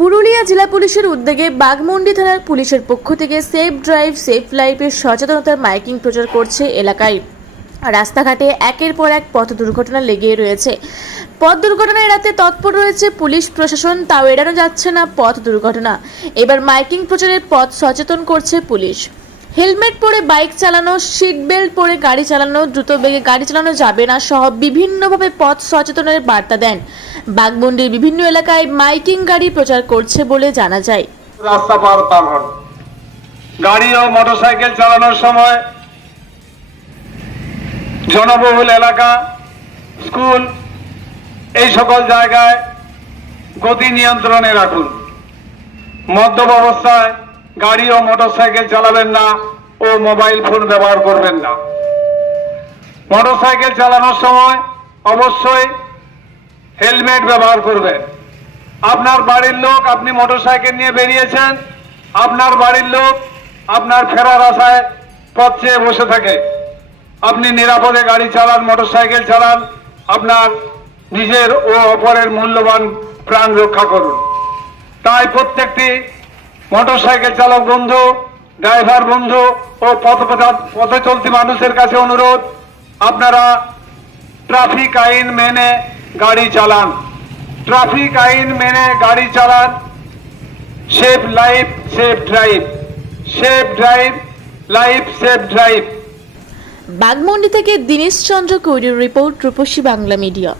পুরুলিয়া জেলা পুলিশের উদ্যোগে বাগমন্ডি থানার পুলিশের পক্ষ থেকে সেফ ড্রাইভ, সেফ লাইফের সচেতনতার মাইকিং প্রচার করছে এলাকায়। রাস্তাঘাটে একের পর এক পথ দুর্ঘটনা লেগেই রয়েছে। পথ দুর্ঘটনা এড়াতে তৎপর রয়েছে পুলিশ প্রশাসন, তাও এড়ানো যাচ্ছে না পথ দুর্ঘটনা। এবার মাইকিং প্রচারের পথ সচেতন করছে পুলিশ। হেলমেট পরে বাইক চালানো সিট বেল্ট পরে গাড়ি চালানো, দ্রুত বেগে গাড়ি চালানো যাবে না সহ বিভিন্নভাবে পথ সচেতনের বার্তা দেন। বাগমন্ডির বিভিন্ন এলাকায় মাইকিং গাড়ি প্রচার করছে বলে জানা যায়। রাস্তা পার পার হন। গাড়ি ও মোটরসাইকেল চালানোর সময় জনবহুল এলাকা, স্কুল, এই সকল জায়গায় গতি নিয়ন্ত্রণে রাখুন। মদ্যপ অবস্থায় গাড়ি ও মোটরসাইকেল চালাবেন না ও মোবাইল ফোন ব্যবহার করবেন না। মোটরসাইকেল চালানোর সময় অবশ্যই হেলমেট ব্যবহার করবেন। আপনার বাড়ির লোক আপনি মোটরসাইকেল নিয়ে বেরিয়েছেন, আপনার বাড়ির লোক আপনার ফেরার আশায় পথ চেয়ে বসে থাকে। আপনি নিরাপদে গাড়ি চালান, মোটরসাইকেল চালান, আপনার নিজের ও অপরের মূল্যবান প্রাণ রক্ষা করুন। তাই প্রত্যেকটি মোটরসাইকেল চালক বন্ধু, ড্রাইভার বন্ধু ও পথ চলতি মানুষের কাছে অনুরোধ, আপনারা ট্রাফিক আইন মেনে গাড়ি চালান। ট্রাফিক আইন মেনে গাড়ি চালান। Safe life, safe drive. Safe drive, life safe drive. Bagmundi থেকে দীনেশ চন্দ্র কৌরির রিপোর্ট রূপসী বাংলা মিডিয়া।